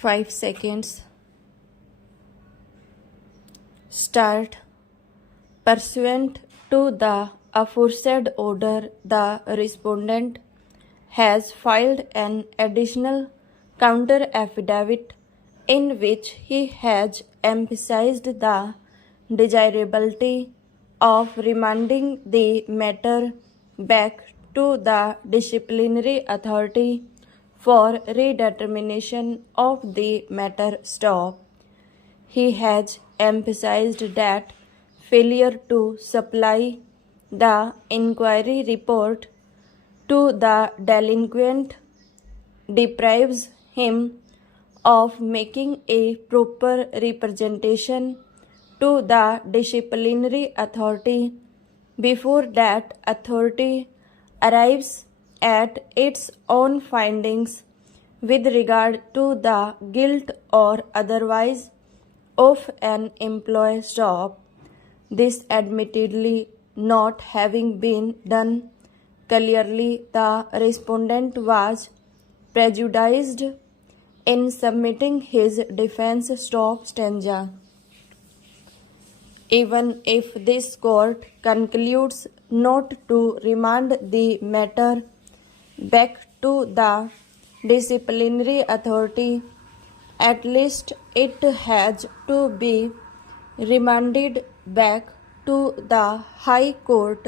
5 seconds. Start. Pursuant to the aforesaid order, the respondent has filed an additional counter affidavit in which he has emphasized the desirability of remanding the matter back to the disciplinary authority for redetermination of the matter. He has emphasized that failure to supply the inquiry report to the delinquent deprives him of making a proper representation to the disciplinary authority before that authority arrives at its own findings with regard to the guilt or otherwise of an employee. This admittedly not having been done, clearly the respondent was prejudiced in submitting his defense. Stanza. Even if this court concludes not to remand the matter back to the disciplinary authority, at least it has to be remanded back to the High Court.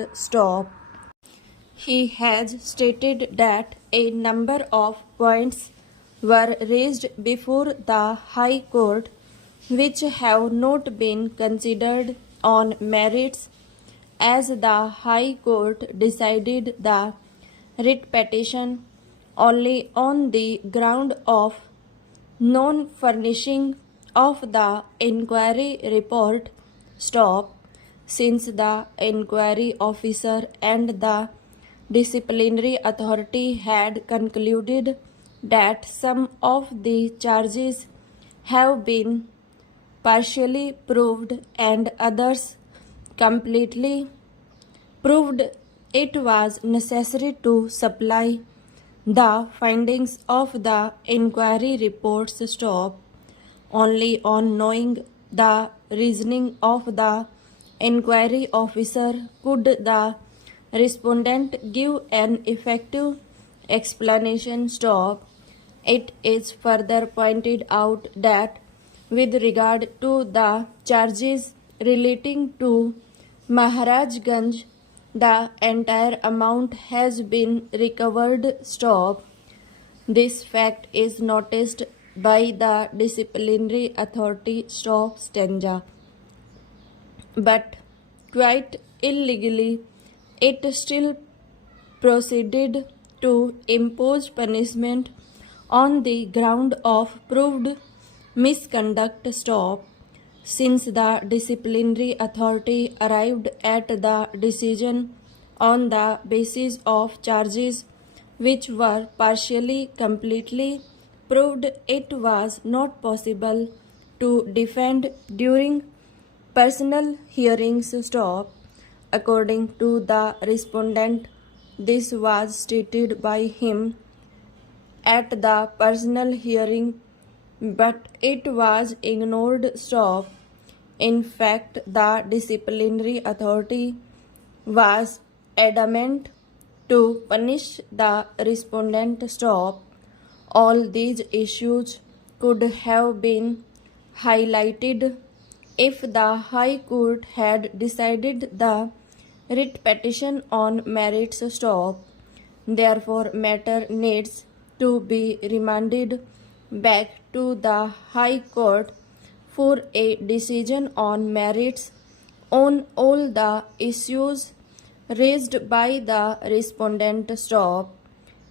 He has stated that a number of points were raised before the High Court which have not been considered on merits, as the High Court decided the writ petition only on the ground of non-furnishing of the inquiry report. Since the inquiry officer and the disciplinary authority had concluded that some of the charges have been partially proved and others completely proved, it was necessary to supply the findings of the inquiry reports. Only on knowing the reasoning of the inquiry officer could the respondent give an effective explanation. It is further pointed out that with regard to the charges relating to Maharajganj, the entire amount has been recovered. This fact is noticed by the disciplinary authority. Stanza. But quite illegally, it still proceeded to impose punishment on the ground of proved misconduct. Since the disciplinary authority arrived at the decision on the basis of charges which were partially completely proved, it was not possible to defend during personal hearings. According to the respondent, this was stated by him at the personal hearing, but it was ignored. In fact, the disciplinary authority was adamant to punish the respondent. All these issues could have been highlighted if the High Court had decided the writ petition on merits. Therefore, matter needs to be remanded back to the High Court for a decision on merits on all the issues raised by the respondent.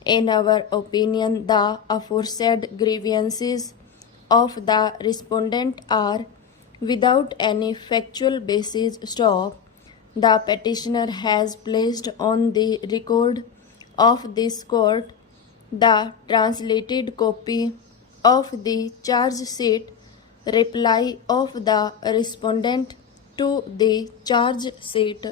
In our opinion, the aforesaid grievances of the respondent are without any factual basis. The petitioner has placed on the record of this court the translated copy of the charge sheet reply of the respondent to the charge sheet.